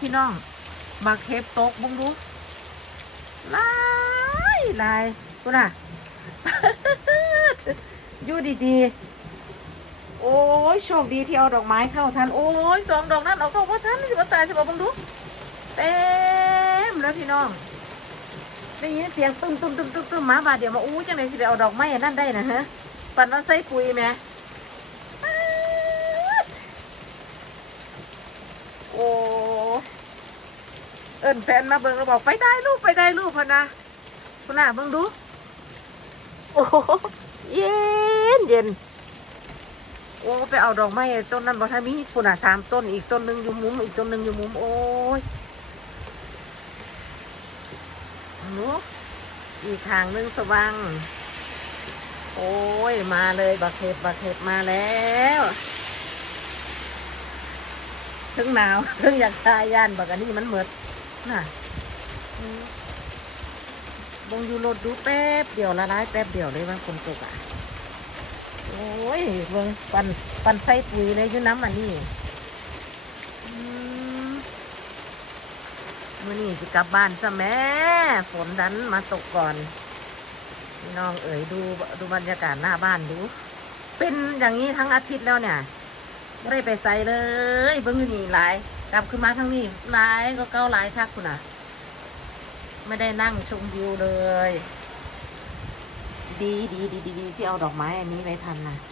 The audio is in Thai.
พี่น้องมาเข็บตกบุ้งดูลายลายกูน่ะอยู่ดีๆ โอ้ยโชคดีที่เอาดอกไม้เข้าทัน โอ้ยสองดอกนั้นเอาเข้าพอทันสิบ่ตายสิบ่บังดูเต็มแล้วพี่น้องได้ยินเสียงตึ้มตึ้มตึ้มตึ้มตึ้มหมาบาดเดี๋ยวมาอู้จังเลยสิไปเอาดอกไม้อันนั่นได้นะฮะปันนั้นใส่ปุ๋ยไหมโอ้ เอินแฟนมาเบิ่งเราบอกไปได้ลูกไปได้ลูกพะนะคุณน่ะเบิ่งดูโอ้เย็นเย็นโอ้ไปเอาดอกไม้ต้นนั้นบอทามีคุณน่ะสามต้นอีกต้นหนึ่งอยู่มุมอีกต้นหนึ่งอยู่มุมโอ้ยหนูอีกทางหนึงสว่างโอ้ยมาเลยบักเห็บบักเห็บมาแล้วถึงหนาวถึงอยากตายย่านบักอันนี้มันเหมือ น่ะบงอยู่รถดูแป๊บเดียวละลายแป๊บเดียวเลยว่าคนตกอะ โอ้ยเบิ่งปันปันใส่ปุ๋ยเลยอยู่น้ำอันนี้อืมมื่อนี้จะกลับบ้านซะแม่ฝนดันมาตกก่อนน้องเอ๋ยดูดูบรรยากาศหน้าบ้านดู เป็นอย่างนี้ทั้งอาทิตย์แล้วเนี่ยไม่ได้ไปใส่เลยเบิ่งนี่หลาย กลับขึ้นมาทั้งนี้หลายก็เก้าหลายคักคุณน่ะไม่ได้นั่งชมวิวเลย ดีดีดีดีดีที่เอาดอกไม้อันนี้ไว้ทันนะ